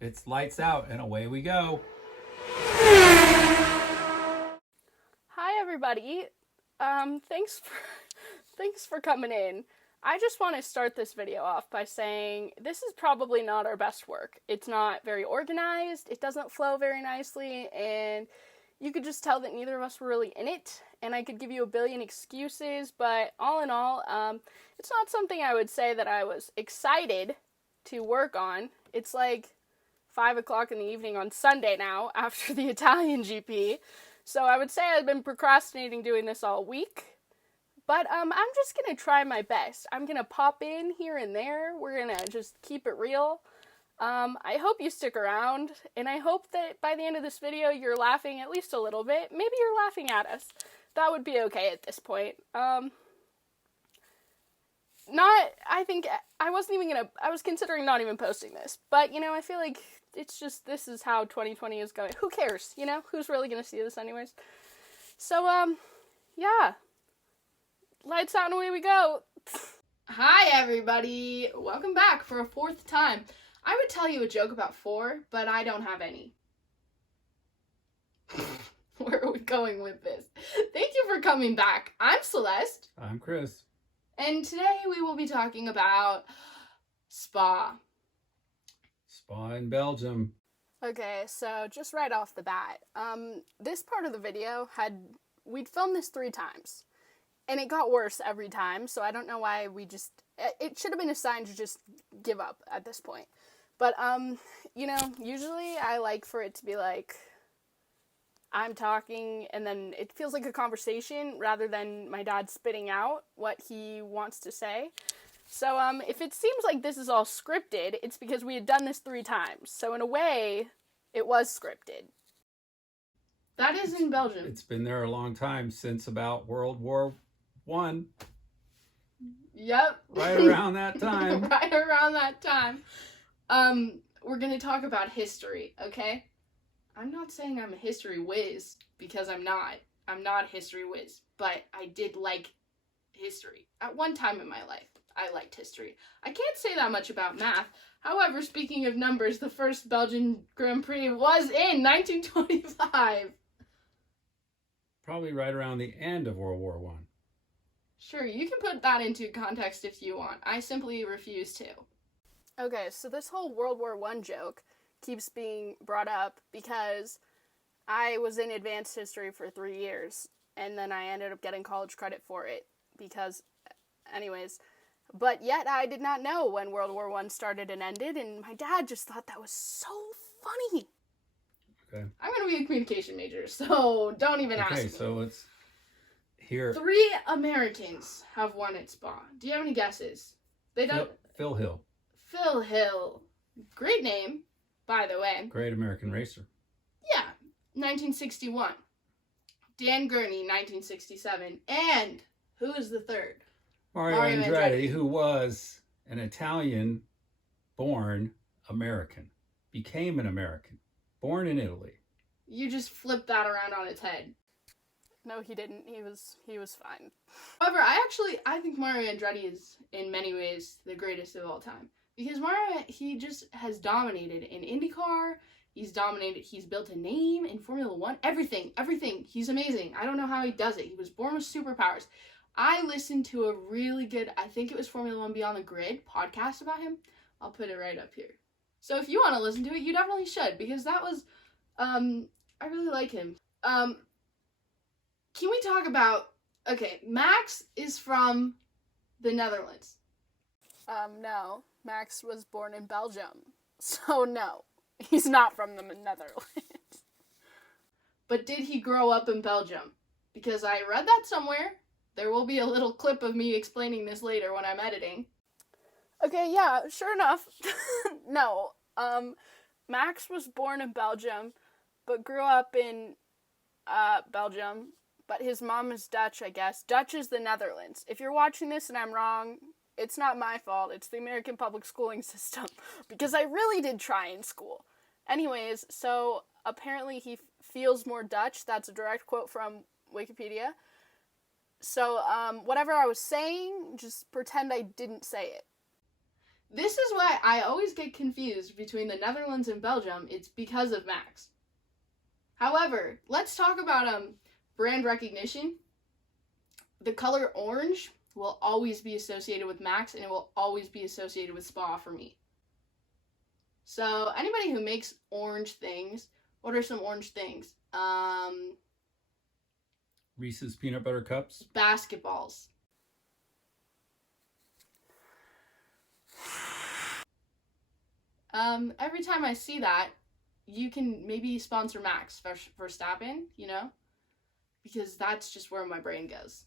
It's lights out and away we go. Hi everybody. Thanks for thanks for coming in. I just want to start this video off by saying this is probably not our best work. It's not very organized, it doesn't flow very nicely, and you could just tell that neither of us were really in it, and I could give you a billion excuses, but all in all, it's not something I would say that I was excited to work on. It's like 5 o'clock in the evening on Sunday now, after the Italian GP, so I would say I've been procrastinating doing this all week. But I'm just going to try my best. I'm going to pop in here and there. We're going to just keep it real. I hope you stick around, and I hope that by the end of this video you're laughing at least a little bit. Maybe you're laughing at us. That would be okay at this point. I was considering not even posting this, but, I feel like it's just, this is how 2020 is going. Who cares, Who's really going to see this anyways? So, yeah. Lights out and away we go. Hi, everybody. Welcome back for a fourth time. I would tell you a joke about four, but I don't have any. Where are we going with this? Thank you for coming back. I'm Celeste. I'm Chris. And today we will be talking about spa. Spa in Belgium. Okay, so just right off the bat, this part of the video we'd filmed this 3 times. And it got worse every time, so I don't know why it should have been a sign to just give up at this point. But, usually I like for it to be like, I'm talking, and then it feels like a conversation, rather than my dad spitting out what he wants to say. So, if it seems like this is all scripted, it's because we had done this 3 times. So, in a way, it was scripted. That is in Belgium. It's been there a long time, since about World War I. Yep. Right around that time. Right around that time. We're going to talk about history, okay? I'm not saying I'm a history whiz, because I'm not. I'm not a history whiz, but I did like history. At one time in my life, I liked history. I can't say that much about math. However, speaking of numbers, the first Belgian Grand Prix was in 1925. Probably right around the end of World War I. Sure, you can put that into context if you want. I simply refuse to. Okay, so this whole World War I joke keeps being brought up because I was in advanced history for 3 years, and then I ended up getting college credit for it because, anyways, but yet I did not know when World War I started and ended, and my dad just thought that was so funny. Okay. I'm going to be a communication major, so don't even ask me. Okay, so let's hear. 3 Americans have won at Spa. Do you have any guesses? They don't. Phil Hill. Phil Hill. Great name, by the way. Great American racer. Yeah, 1961. Dan Gurney, 1967. And who is the third? Mario Andretti, who was an Italian-born American. Became an American. Born in Italy. You just flipped that around on its head. No, he didn't. He was fine. However, I think Mario Andretti is, in many ways, the greatest of all time. Because Mario, he just has dominated in IndyCar. He's built a name in Formula 1. Everything. He's amazing. I don't know how he does it. He was born with superpowers. I listened to a really good, I think it was Formula 1 Beyond the Grid podcast about him. I'll put it right up here. So if you want to listen to it, you definitely should. Because that was, I really like him. Can we talk about, okay, Max is from the Netherlands. No. Max was born in Belgium. So no, he's not from the Netherlands. But did he grow up in Belgium? Because I read that somewhere. There will be a little clip of me explaining this later when I'm editing. Okay, yeah, sure enough. No, Max was born in Belgium, but grew up in, Belgium. But his mom is Dutch, I guess. Dutch is the Netherlands. If you're watching this and I'm wrong, it's not my fault. It's the American public schooling system. Because I really did try in school. Anyways, so apparently he feels more Dutch. That's a direct quote from Wikipedia. So, whatever I was saying, just pretend I didn't say it. This is why I always get confused between the Netherlands and Belgium. It's because of Max. However, let's talk about brand recognition. The color orange will always be associated with Max, and it will always be associated with Spa for me. So anybody who makes orange things, what are some orange things? Reese's peanut butter cups. Basketballs. Every time I see that, you can maybe sponsor Max Verstappen, because that's just where my brain goes.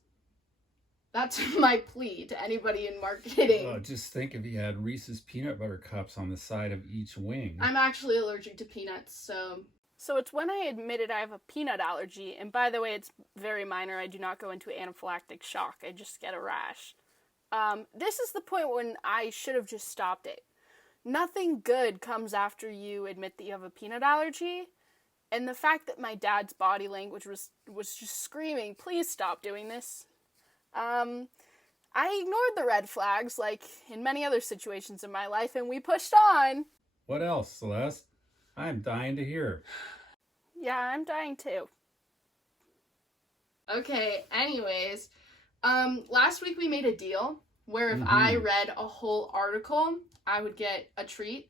That's my plea to anybody in marketing. Oh, just think if you had Reese's peanut butter cups on the side of each wing. I'm actually allergic to peanuts, so... So it's when I admitted I have a peanut allergy, and by the way, it's very minor. I do not go into anaphylactic shock. I just get a rash. This is the point when I should have just stopped it. Nothing good comes after you admit that you have a peanut allergy, and the fact that my dad's body language was just screaming, please stop doing this. I ignored the red flags, like in many other situations in my life, and we pushed on. What else, Celeste? I'm dying to hear. Yeah, I'm dying too. Okay, anyways, last week we made a deal where if I read a whole article, I would get a treat.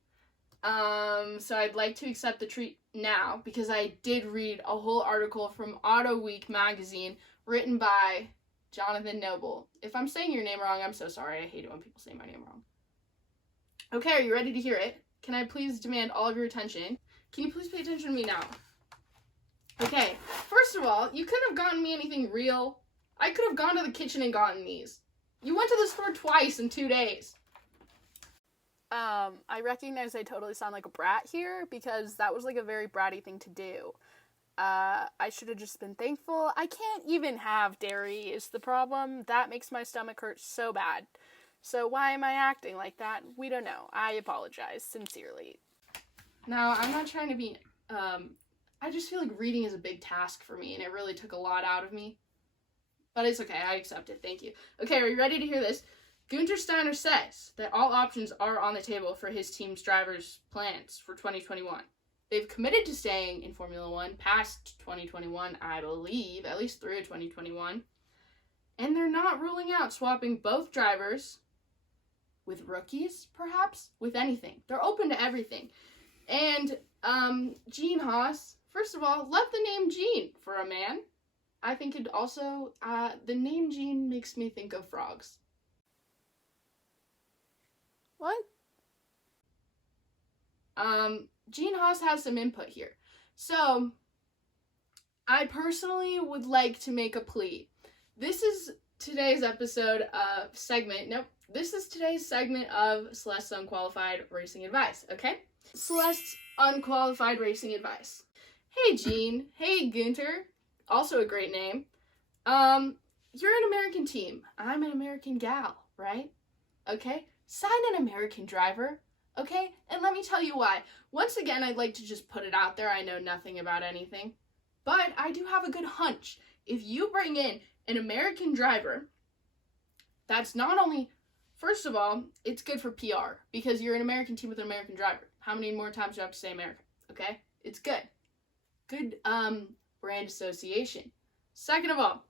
So I'd like to accept the treat now, because I did read a whole article from Auto Week magazine written by Jonathan Noble. If I'm saying your name wrong, I'm so sorry. I hate it when people say my name wrong. Okay, are you ready to hear it? Can I please demand all of your attention? Can you please pay attention to me now? Okay, first of all, you couldn't have gotten me anything real. I could have gone to the kitchen and gotten these. You went to the store twice in 2 days. I recognize I totally sound like a brat here, because that was like a very bratty thing to do. I should have just been thankful. I can't even have dairy is the problem. That makes my stomach hurt so bad. So why am I acting like that? We don't know. I apologize, sincerely. Now, I'm not trying to be, I just feel like reading is a big task for me, and it really took a lot out of me. But it's okay, I accept it, thank you. Okay, are you ready to hear this? Günther Steiner says that all options are on the table for his team's drivers' plans for 2021. They've committed to staying in Formula One past 2021, I believe, at least through 2021. And they're not ruling out swapping both drivers with rookies, perhaps, with anything. They're open to everything. And Gene Haas, first of all, love the name Gene for a man. I think it also, the name Gene makes me think of frogs. What? Gene Haas has some input here. So, I personally would like to make a plea. This is today's episode of this is today's segment of Celeste's Unqualified Racing Advice, okay? Celeste's Unqualified Racing Advice. Hey, Gene. Hey, Günther. Also a great name. You're an American team. I'm an American gal, right? Okay? Sign an American driver, okay? And let me tell you why. Once again, I'd like to just put it out there. I know nothing about anything. But I do have a good hunch. If you bring in an American driver, that's not only, first of all, it's good for PR, because you're an American team with an American driver. How many more times do you have to say American? Okay? It's good. Good, brand association. Second of all,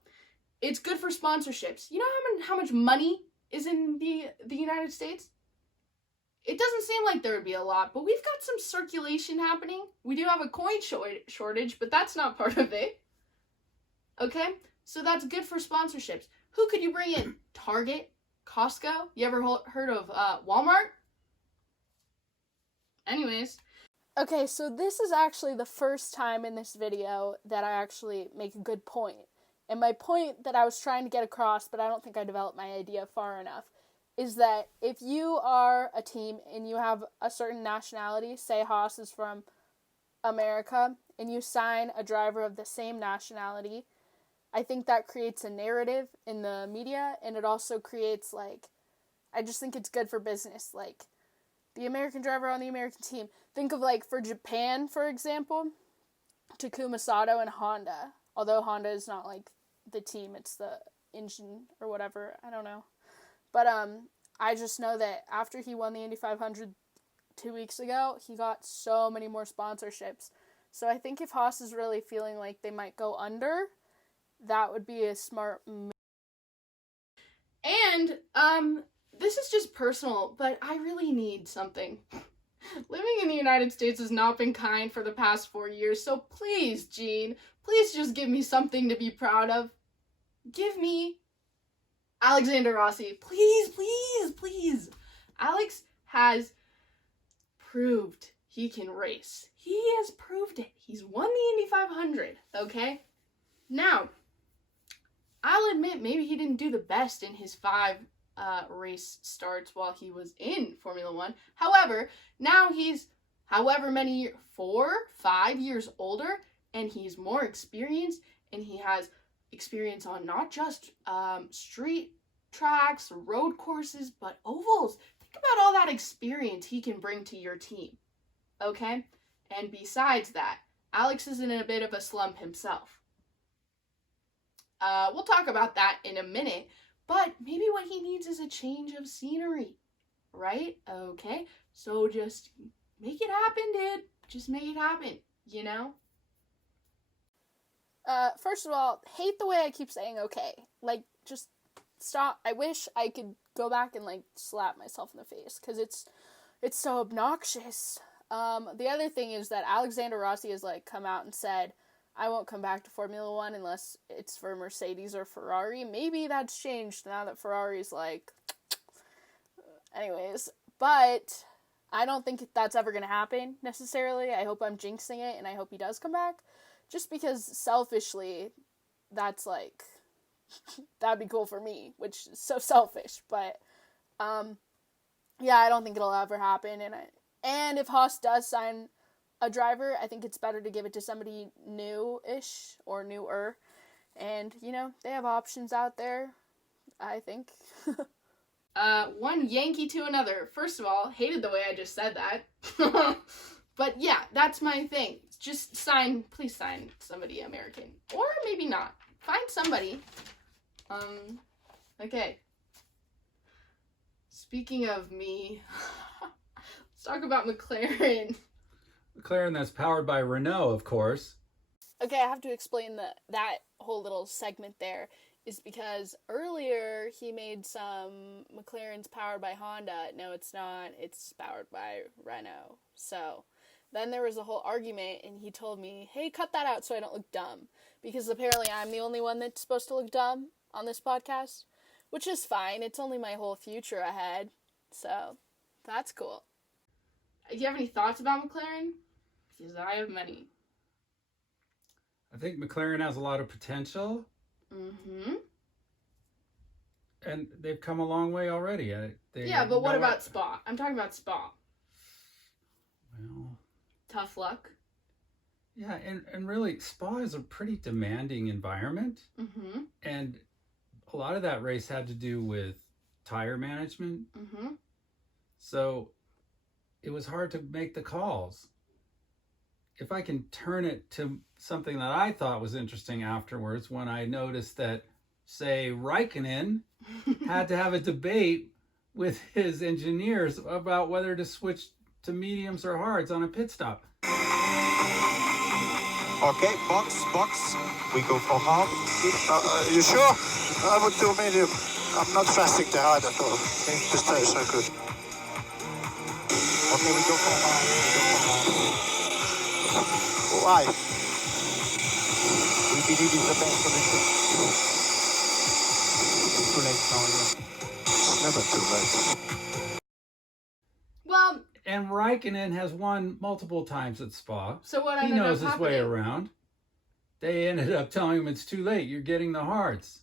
it's good for sponsorships. You know how much money is in the United States? It doesn't seem like there would be a lot, but we've got some circulation happening. We do have a coin shortage, but that's not part of it. Okay? So that's good for sponsorships. Who could you bring in? Target? Costco? You ever heard of Walmart? Anyways. Okay, so this is actually the first time in this video that I actually make a good point. And my point that I was trying to get across, but I don't think I developed my idea far enough, is that if you are a team and you have a certain nationality, say Haas is from America, and you sign a driver of the same nationality, I think that creates a narrative in the media, and it also creates, I just think it's good for business, the American driver on the American team. Think of, for Japan, for example, Takuma Sato and Honda. Although Honda is not, the team, it's the engine or whatever. I don't know. But, I just know that after he won the Indy 500 2 weeks ago, he got so many more sponsorships. So I think if Haas is really feeling like they might go under, that would be a smart move. And, this is just personal, but I really need something. Living in the United States has not been kind for the past 4 years, so please, Gene, please just give me something to be proud of. Give me Alexander Rossi. Please, please, please. Alex has proved he can race. He has proved it. He's won the Indy 500, okay? Now, I'll admit maybe he didn't do the best in his 5 race starts while he was in Formula 1. However, now he's however many 5 years older, and he's more experienced, and he has experience on not just street tracks, road courses, but ovals. Think about all that experience he can bring to your team, okay? And besides that, Alex is in a bit of a slump himself. We'll talk about that in a minute, but maybe what he needs is a change of scenery, right? Okay, so just make it happen, dude. Just make it happen, you know? First of all, hate the way I keep saying okay. Like, just stop. I wish I could go back and, like, slap myself in the face, because it's so obnoxious. The other thing is that Alexander Rossi has, like, come out and said, I won't come back to Formula 1 unless it's for Mercedes or Ferrari. Maybe that's changed now that Ferrari's like... Anyways, but I don't think that's ever going to happen, necessarily. I hope I'm jinxing it, and I hope he does come back. Just because, selfishly, that's, like... that'd be cool for me, which is so selfish. But, yeah, I don't think it'll ever happen. And if Haas does sign a driver, I think it's better to give it to somebody new-ish or newer. And, you know, they have options out there, I think. One Yankee to another. First of all, hated the way I just said that. But yeah, that's my thing. Just please sign somebody American. Or maybe not. Find somebody. Okay. Speaking of me, let's talk about McLaren. McLaren that's powered by Renault, of course. Okay, I have to explain that whole little segment there is because earlier he made some McLaren's powered by Honda. No, it's not. It's powered by Renault. So then there was a whole argument, and he told me, hey, cut that out so I don't look dumb. Because apparently I'm the only one that's supposed to look dumb on this podcast, which is fine. It's only my whole future ahead. So that's cool. Do you have any thoughts about McLaren? Because I have many. I think McLaren has a lot of potential. Mm-hmm. And they've come a long way already. Yeah, but what about Spa? I'm talking about Spa. Well... Tough luck. Yeah, and really, Spa is a pretty demanding environment. Mm-hmm. And a lot of that race had to do with tire management. Mm-hmm. So it was hard to make the calls. If I can turn it to something that I thought was interesting afterwards, when I noticed that, say, Raikkonen had to have a debate with his engineers about whether to switch to mediums or hards on a pit stop. Okay, box. We go for hard. You sure? I would do medium. I'm not fasting the hard at all. Okay, this tire is so good. Okay, we go for hard. Why? We believe it's the best solution. It's too late now. It's never too late. Well... And Raikkonen has won multiple times at Spa. So what he knows his way around. They ended up telling him it's too late. You're getting the hards.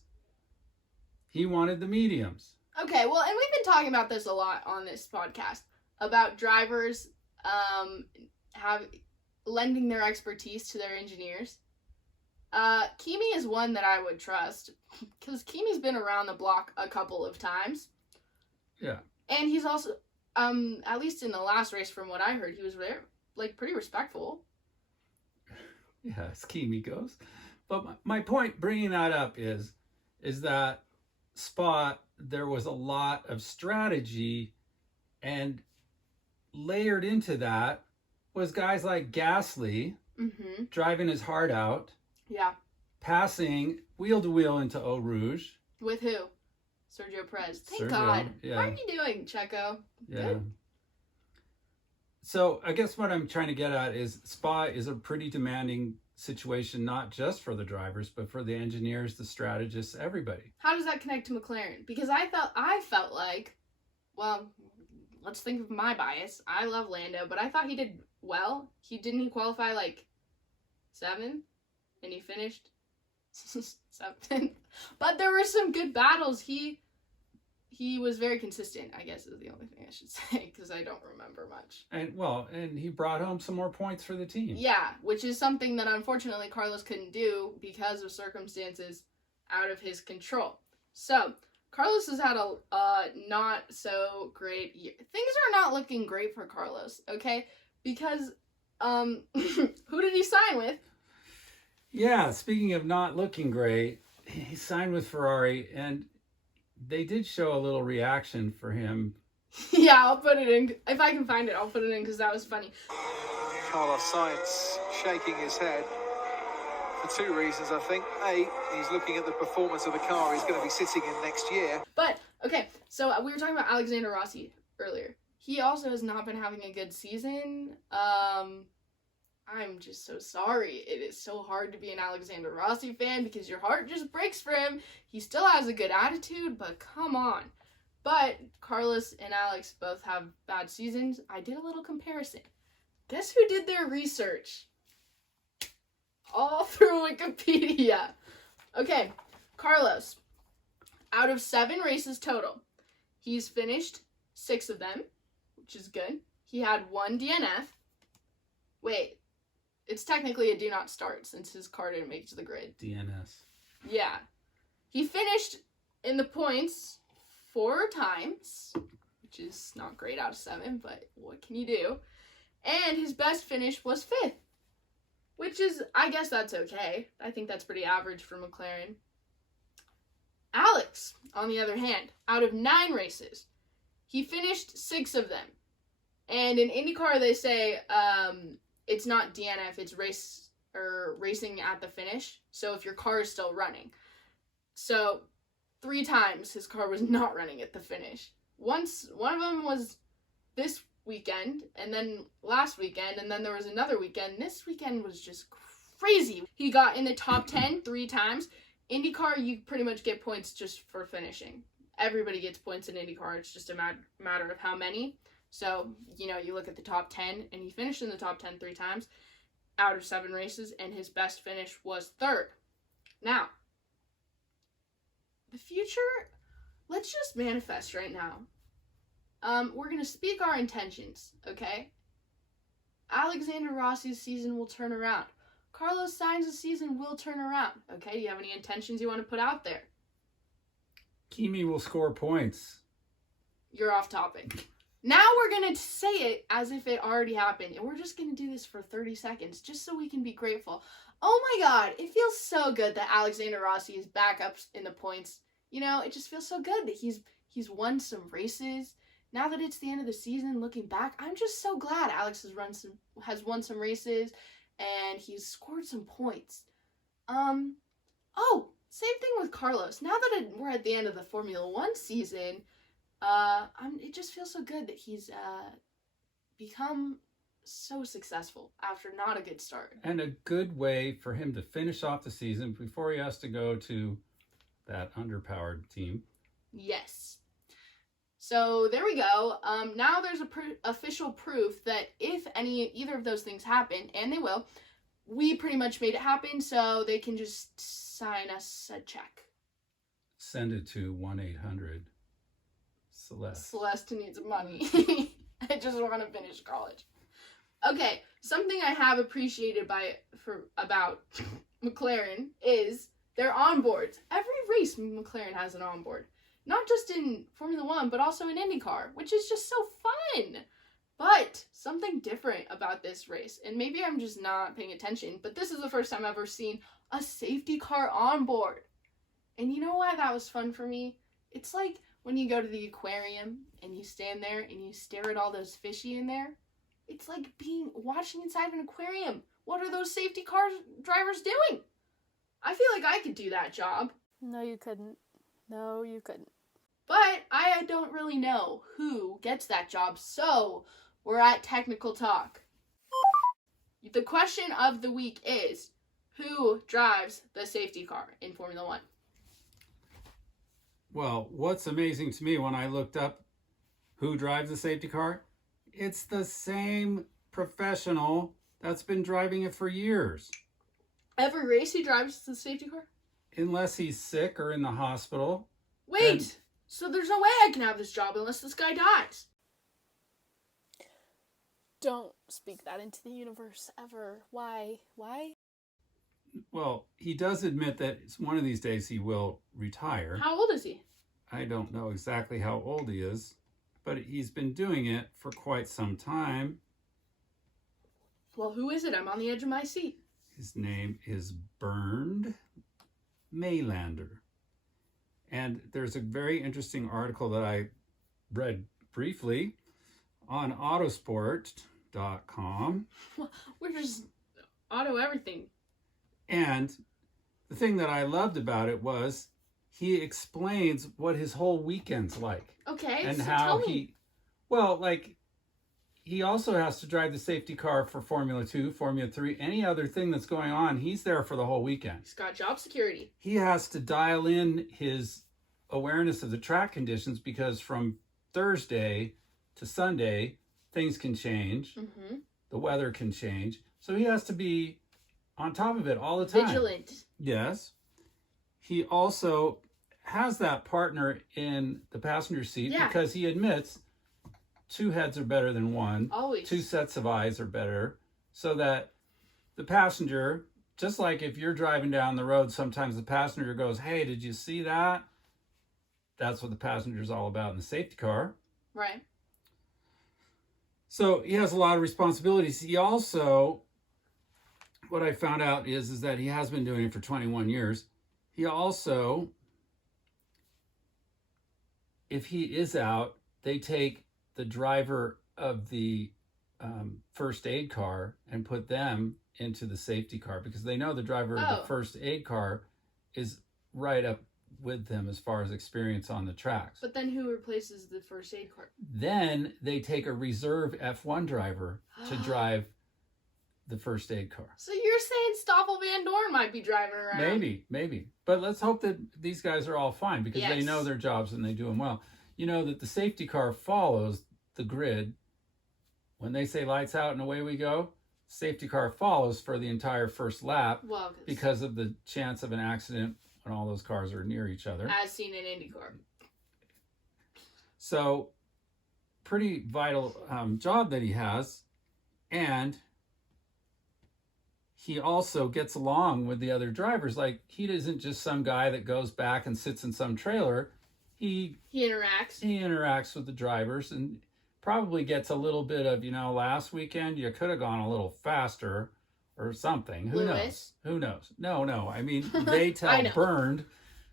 He wanted the mediums. Okay, well, and we've been talking about this a lot on this podcast about drivers lending their expertise to their engineers. Kimi is one that I would trust because Kimi's been around the block a couple of times. Yeah. And he's also, at least in the last race, from what I heard, he was pretty respectful. Yeah, as Kimi goes. But my point bringing that up is that Spa, there was a lot of strategy, and layered into that was guys like Gasly driving his heart out. Yeah. Passing wheel to wheel into Eau Rouge. With who? Sergio Perez. Thank Sergio, God. yeah. How are you doing, Checo? Yeah. Good. So I guess what I'm trying to get at is Spa is a pretty demanding situation, not just for the drivers, but for the engineers, the strategists, everybody. How does that connect to McLaren? Because I felt like, well, let's think of my bias. I love Lando, but I thought he did well. Didn't he qualify like 7th? And he finished 7th. But there were some good battles. He was very consistent, I guess is the only thing I should say, because I don't remember much. And he brought home some more points for the team. Yeah, which is something that unfortunately Carlos couldn't do because of circumstances out of his control. So, Carlos has had a not so great year. Things are not looking great for Carlos, okay? Because, who did he sign with? Yeah, speaking of not looking great, he signed with Ferrari, and they did show a little reaction for him. Yeah, I'll put it in. If I can find it, I'll put it in because that was funny. Carlos Sainz shaking his head for 2 reasons, I think. A, he's looking at the performance of the car he's going to be sitting in next year. But, okay, so we were talking about Alexander Rossi earlier. He also has not been having a good season. I'm just so sorry. It is so hard to be an Alexander Rossi fan because your heart just breaks for him. He still has a good attitude, but come on. But Carlos and Alex both have bad seasons. I did a little comparison. Guess who did their research? All through Wikipedia. Okay, Carlos. Out of 7 races total, he's finished 6 of them, which is good. He had 1 DNF. Wait. It's technically a do not start since his car didn't make it to the grid. DNS. Yeah. He finished in the points 4 times, which is not great out of 7, but what can you do? And his best finish was 5th, which is, I guess that's okay. I think that's pretty average for McLaren. Alex, on the other hand, out of 9 races, he finished 6 of them. And in IndyCar, they say, it's not DNF, it's racing at the finish. So if your car is still running. So 3 times his car was not running at the finish. One of them was this weekend, and then last weekend, and then there was another weekend. This weekend was just crazy. He got in the top 10 3 times. IndyCar, you pretty much get points just for finishing. Everybody gets points in IndyCar. It's just a matter of how many. So, you look at the top 10, and he finished in the top 10 3 times out of 7 races, and his best finish was 3rd. Now, the future, let's just manifest right now. We're going to speak our intentions, okay? Alexander Rossi's season will turn around. Carlos Sainz's season will turn around, okay? Do you have any intentions you want to put out there? Kimi will score points. You're off topic. Now we're going to say it as if it already happened, and we're just going to do this for 30 seconds just so we can be grateful. Oh my God, it feels so good that Alexander Rossi is back up in the points. It just feels so good that he's won some races. Now that it's the end of the season, looking back, I'm just so glad Alex has won some races and he's scored some points. Same thing with Carlos. Now that we're at the end of the Formula 1 season, it just feels so good that he's become so successful after not a good start. And a good way for him to finish off the season before he has to go to that underpowered team. Yes. So there we go. Now there's official proof that if either of those things happen, and they will, we pretty much made it happen, so they can just sign us a check. Send it to 1-800 Celeste. Celeste needs money. I just want to finish college. Okay, something I have appreciated about McLaren is their onboards. Every race McLaren has an onboard. Not just in Formula 1, but also in IndyCar, which is just so fun. But something different about this race, and maybe I'm just not paying attention, but this is the first time I've ever seen a safety car on board. And you know why that was fun for me? It's like when you go to the aquarium and you stand there and you stare at all those fishy in there. It's like watching inside an aquarium. What are those safety car drivers doing? I feel like I could do that job. No, you couldn't. No, you couldn't. But I don't really know who gets that job, so we're at technical talk. The question of the week is, who drives the safety car in Formula One? Well, what's amazing to me when I looked up who drives the safety car, it's the same professional that's been driving it for years. Every race he drives the safety car? Unless he's sick or in the hospital. Wait! So there's no way I can have this job unless this guy dies. Don't speak that into the universe ever. Why? Why? Well, he does admit that one of these days he will retire. How old is he? I don't know exactly how old he is, but he's been doing it for quite some time. Well, who is it? I'm on the edge of my seat. His name is Bernd Maylander. And there's a very interesting article that I read briefly on autosport.com. We're just auto everything. And the thing that I loved about it was he explains what his whole weekend's like. Okay, And so how tell me. He also has to drive the safety car for Formula 2, Formula 3, any other thing that's going on. He's there for the whole weekend. He's got job security. He has to dial in his awareness of the track conditions because from Thursday to Sunday, things can change. Mm-hmm. The weather can change. So he has to be on top of it all the time. Vigilant. Yes. He also has that partner in the passenger seat because he admits two heads are better than one. Always. Two sets of eyes are better. So that the passenger, just like if you're driving down the road, sometimes the passenger goes, hey, did you see that? That's what the passenger's all about in the safety car. Right. So he has a lot of responsibilities. He also, what I found out is that he has been doing it for 21 years. He also, if he is out, they take the driver of the first aid car and put them into the safety car because they know the driver of the first aid car is right up with them as far as experience on the tracks. But then who replaces the first aid car? Then they take a reserve F1 driver to drive the first aid car. So you're saying Stoffel Van Dorn might be driving around? Maybe. But let's hope that these guys are all fine because they know their jobs and they do them well. You know that the safety car follows the grid. When they say lights out and away we go, safety car follows for the entire first lap because of the chance of an accident when all those cars are near each other. As seen in IndyCar. So, pretty vital job that he has. And he also gets along with the other drivers. Like, he isn't just some guy that goes back and sits in some trailer. He interacts with the drivers and probably gets a little bit of, last weekend you could have gone a little faster or something. Who knows? No. I mean, they tell Bernd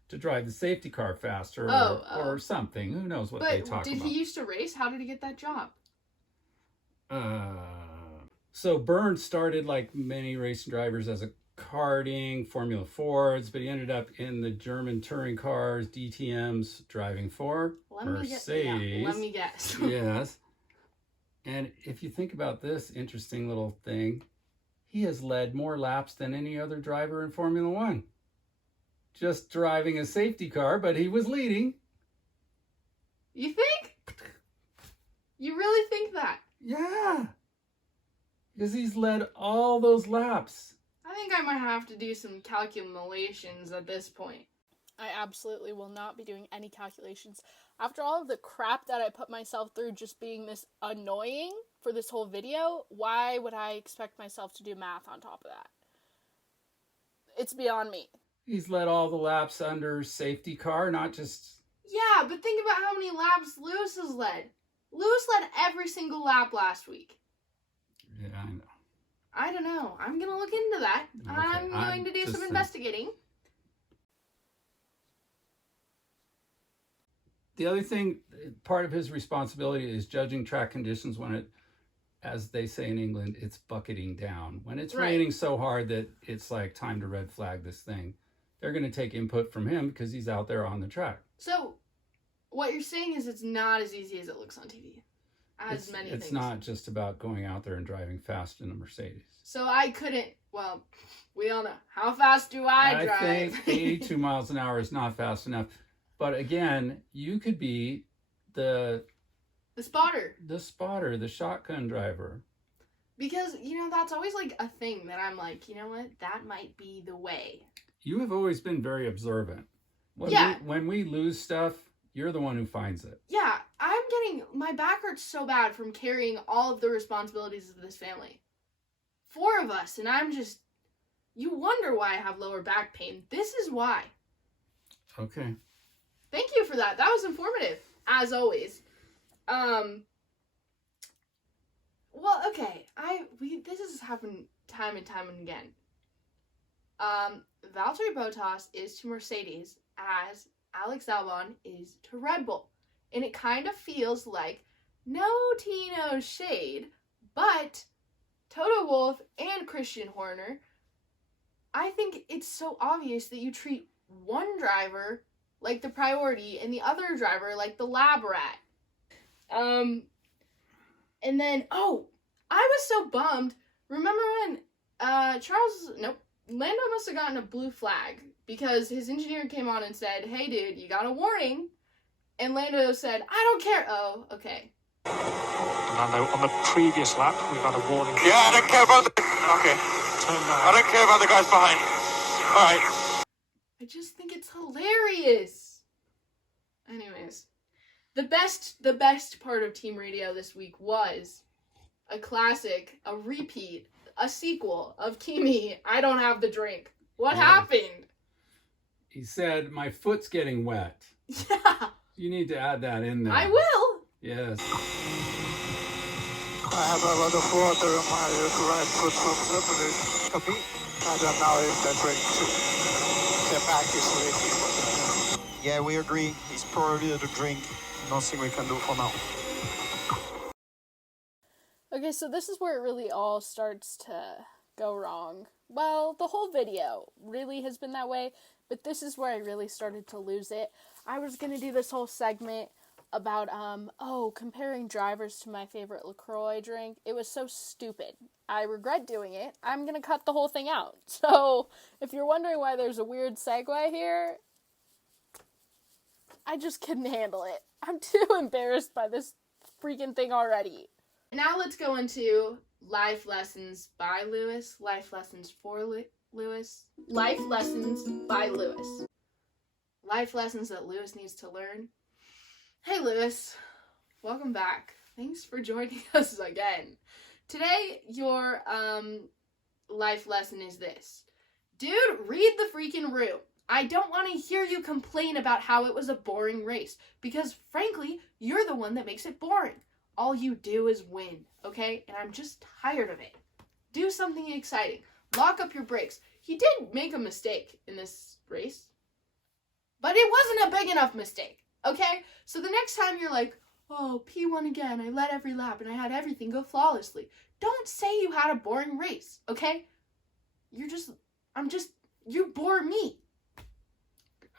to drive the safety car faster or something. Who knows what they talk about. But did he used to race? How did he get that job? So Bernd started like many racing drivers as a karting, Formula 4s, but he ended up in the German touring cars, DTMs, driving for Mercedes. Let me guess. Yes. And if you think about this interesting little thing, he has led more laps than any other driver in Formula 1. Just driving a safety car, but he was leading. You think? You really think that? Yeah. Because he's led all those laps. I think I might have to do some calculations at this point. I absolutely will not be doing any calculations. After all of the crap that I put myself through just being this annoying for this whole video, why would I expect myself to do math on top of that? It's beyond me. He's led all the laps under safety car, not just... Yeah, but think about how many laps Lewis has led. Lewis led every single lap last week. Yeah, I know. I don't know. I'm going to look into that. Okay, I'm going to do some investigating. The other thing, part of his responsibility is judging track conditions when it, as they say in England, it's bucketing down. When it's raining so hard that it's like time to red flag this thing, they're going to take input from him because he's out there on the track. So what you're saying is it's not as easy as it looks on TV. It's not just about going out there and driving fast in a Mercedes. So I couldn't, well, we all know. How fast do I drive? I think 82 miles an hour is not fast enough. But again, you could be the spotter, the shotgun driver. Because, you know, that's always like a thing that I'm like, you know what, that might be the way. You have always been very observant. When we lose stuff, you're the one who finds it. Yeah, my back hurts so bad from carrying all of the responsibilities of this family. 4 of us, and you wonder why I have lower back pain. This is why. Okay. Thank you for that. That was informative, as always. Well, okay. This has happened time and time and again. Valtteri Bottas is to Mercedes as Alex Albon is to Red Bull. And it kind of feels like no Tino shade, but Toto Wolff and Christian Horner, I think it's so obvious that you treat one driver like the priority and the other driver like the lab rat. And then, I was so bummed. Remember when Lando must have gotten a blue flag because his engineer came on and said, "Hey dude, you got a warning." And Lando said, "I don't care." Oh, okay. Lando, on the previous lap, we've had a warning. Yeah, I don't care about I don't care about the guys behind. All right. I just think it's hilarious. Anyways, the best part of Team Radio this week was a classic, a repeat, a sequel of Kimi, I Don't Have the Drink. What happened? He said, "My foot's getting wet." Yeah. You need to add that in there. I will. Yes. I have a lot of water on my right foot from the copy. I don't know if that drink the back is leaking. Yeah, we agree. It's probably the drink. Nothing we can do for now. Okay, so this is where it really all starts to go wrong. Well, the whole video really has been that way, but this is where I really started to lose it. I was going to do this whole segment about, comparing drivers to my favorite LaCroix drink. It was so stupid. I regret doing it. I'm going to cut the whole thing out. So, if you're wondering why there's a weird segue here, I just couldn't handle it. I'm too embarrassed by this freaking thing already. Now let's go into life lessons by Lewis, life lessons for Lewis, life lessons by Lewis. Life lessons that Lewis needs to learn. Hey Lewis, welcome back. Thanks for joining us again. Today, your life lesson is this. Dude, read the freaking room. I don't want to hear you complain about how it was a boring race, because frankly, you're the one that makes it boring. All you do is win, okay? And I'm just tired of it. Do something exciting. Lock up your brakes. He did make a mistake in this race, but it wasn't a big enough mistake, okay? So the next time you're like, "Oh, P1 again, I led every lap and I had everything go flawlessly." Don't say you had a boring race, okay? You bore me.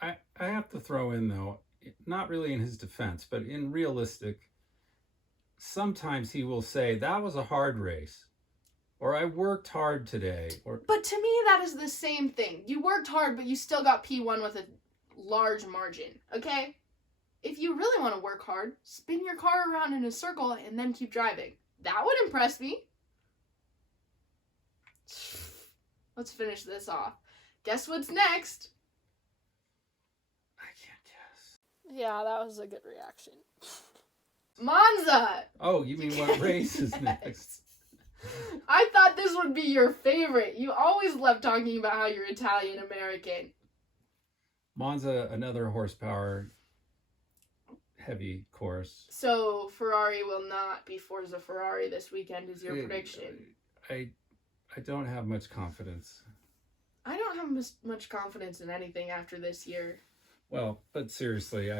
I have to throw in, though, not really in his defense, but in realistic, sometimes he will say, "That was a hard race," or "I worked hard today," or... But to me, that is the same thing. You worked hard, but you still got P1 with a large margin, okay? If you really want to work hard, spin your car around in a circle and then keep driving. That would impress me. Let's finish this off. Guess what's next? I can't guess. Yeah, that was a good reaction. Monza! Oh, you mean what race is next? I thought this would be your favorite. You always love talking about how you're Italian American. Monza, another horsepower heavy course. So Ferrari will not be Forza Ferrari this weekend is your prediction. I don't have much confidence. I don't have much confidence in anything after this year. Well, but seriously,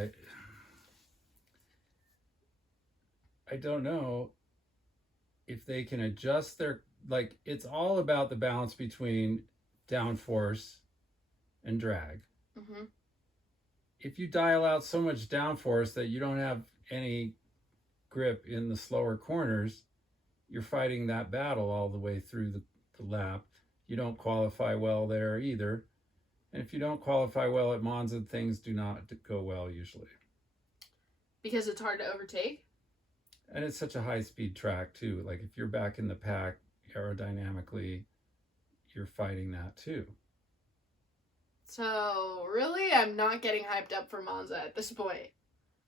I don't know if they can adjust their, like, it's all about the balance between downforce and drag. Mm-hmm. If you dial out so much downforce that you don't have any grip in the slower corners, you're fighting that battle all the way through the lap. You don't qualify well there either. And if you don't qualify well at Monza, things do not go well usually. Because it's hard to overtake? And it's such a high-speed track too. Like if you're back in the pack aerodynamically, you're fighting that too. So, really, I'm not getting hyped up for Monza at this point.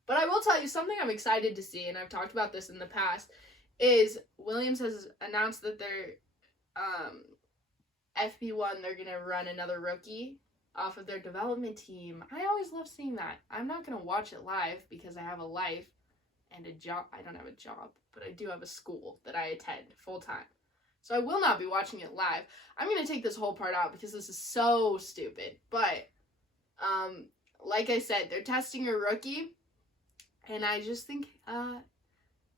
But I will tell you something I'm excited to see, and I've talked about this in the past, is Williams has announced that their FP1, they're going to run another rookie off of their development team. I always love seeing that. I'm not going to watch it live because I have a life and a job. I don't have a job, but I do have a school that I attend full time. So I will not be watching it live. I'm going to take this whole part out because this is so stupid. But, like I said, they're testing a rookie. And I just think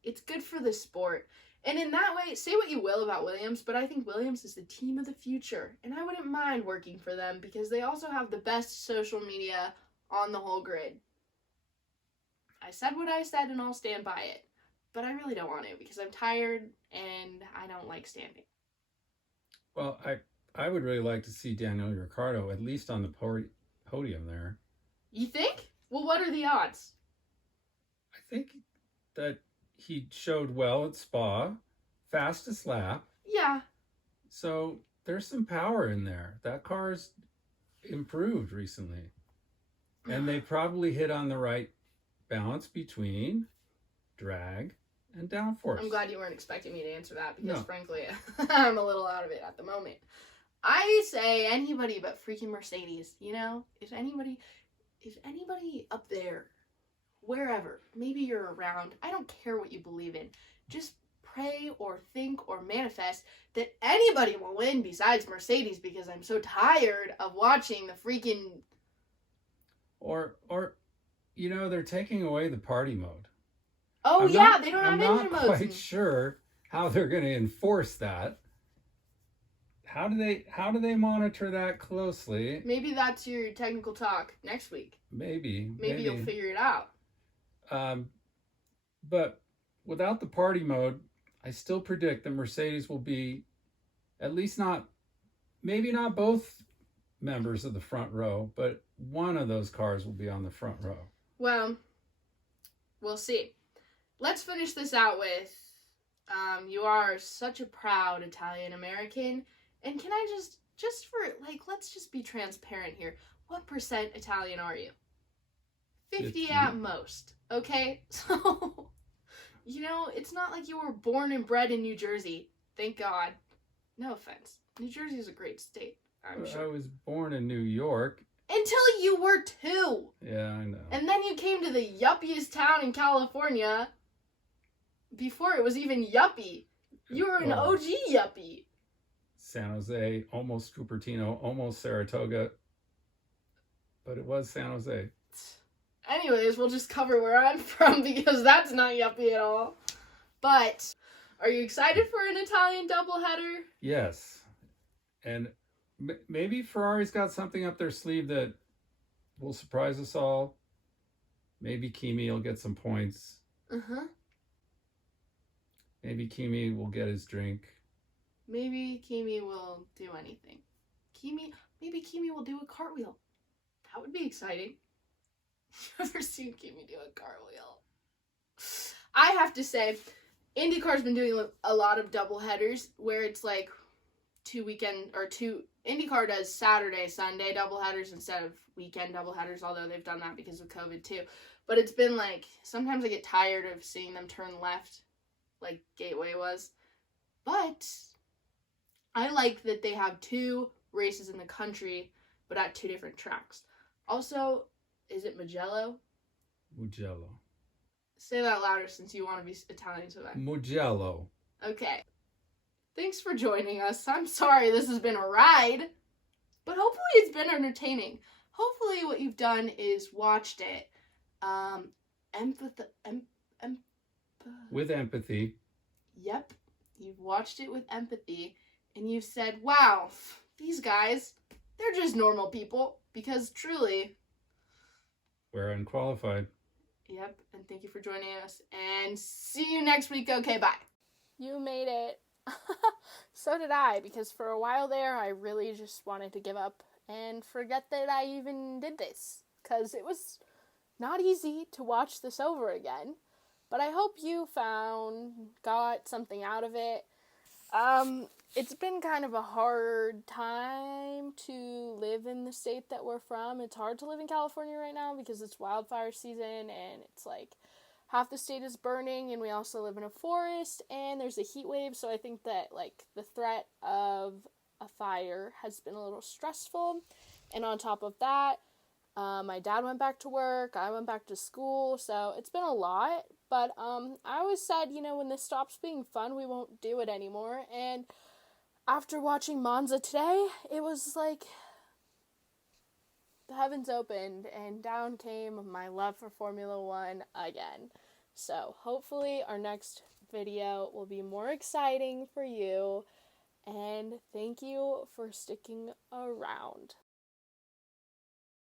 it's good for the sport. And in that way, say what you will about Williams, but I think Williams is the team of the future. And I wouldn't mind working for them because they also have the best social media on the whole grid. I said what I said and I'll stand by it. But I really don't want to because I'm tired and I don't like standing. Well, I would really like to see Daniel Ricciardo at least on the podium there. You think? Well, what are the odds? I think that he showed well at Spa, fastest lap. Yeah. So there's some power in there. That car's improved recently. And they probably hit on the right balance between drag and downforce. I'm glad you weren't expecting me to answer that because, No. frankly, I'm a little out of it at the moment. I say anybody but freaking Mercedes, you know? If anybody up there, wherever, maybe you're around, I don't care what you believe in, just pray or think or manifest that anybody will win besides Mercedes because I'm so tired of watching the freaking... Or you know, they're taking away the party mode. Oh, they don't have engine modes. I'm not quite sure how they're going to enforce that. How do they monitor that closely? Maybe that's your technical talk next week. Maybe You'll figure it out. But without the party mode, I still predict that Mercedes will be at least maybe not both members of the front row, but one of those cars will be on the front row. Well, we'll see. Let's finish this out with, you are such a proud Italian American. And can I just for, let's just be transparent here. What percent Italian are you? 50 at most, okay? So, you know, it's not like you were born and bred in New Jersey. Thank God. No offense. New Jersey is a great state, I'm sure. I was born in New York. Until you were 2. Yeah, I know. And then you came to the yuppiest town in California before it was even yuppie. You were an OG yuppie. San Jose, almost Cupertino, almost Saratoga, but it was San Jose. Anyways, we'll just cover where I'm from because that's not yuppie at all. But, are you excited for an Italian doubleheader? Yes. And maybe Ferrari's got something up their sleeve that will surprise us all. Maybe Kimi will get some points. Uh-huh. Maybe Kimi will get his drink. Maybe Kimi will do anything. Maybe Kimi will do a cartwheel. That would be exciting. You ever seen Kimi do a cartwheel? I have to say, IndyCar's been doing a lot of double headers where it's like IndyCar does Saturday, Sunday double headers instead of weekend double headers, although they've done that because of COVID too. But it's been like, sometimes I get tired of seeing them turn left like Gateway was. But I like that they have 2 races in the country, but at 2 different tracks. Also, is it Mugello? Mugello. Say that louder since you want to be Italian so bad. Mugello. Okay. Thanks for joining us. I'm sorry this has been a ride, but hopefully it's been entertaining. Hopefully what you've done is watched it, with empathy. Yep. You've watched it with empathy, and you've said, wow, these guys, they're just normal people, because truly... We're unqualified. Yep, and thank you for joining us, and see you next week. Okay, bye. You made it. So did I, because for a while there, I really just wanted to give up and forget that I even did this, because it was not easy to watch this over again. But I hope you got something out of it. It's been kind of a hard time to live in the state that we're from. It's hard to live in California right now because it's wildfire season and it's like half the state is burning, and we also live in a forest and there's a heat wave. So I think that like the threat of a fire has been a little stressful. And on top of that, my dad went back to work, I went back to school, so it's been a lot. But I always said, when this stops being fun, we won't do it anymore. And after watching Monza today, it was like the heavens opened and down came my love for Formula One again. So hopefully our next video will be more exciting for you. And thank you for sticking around.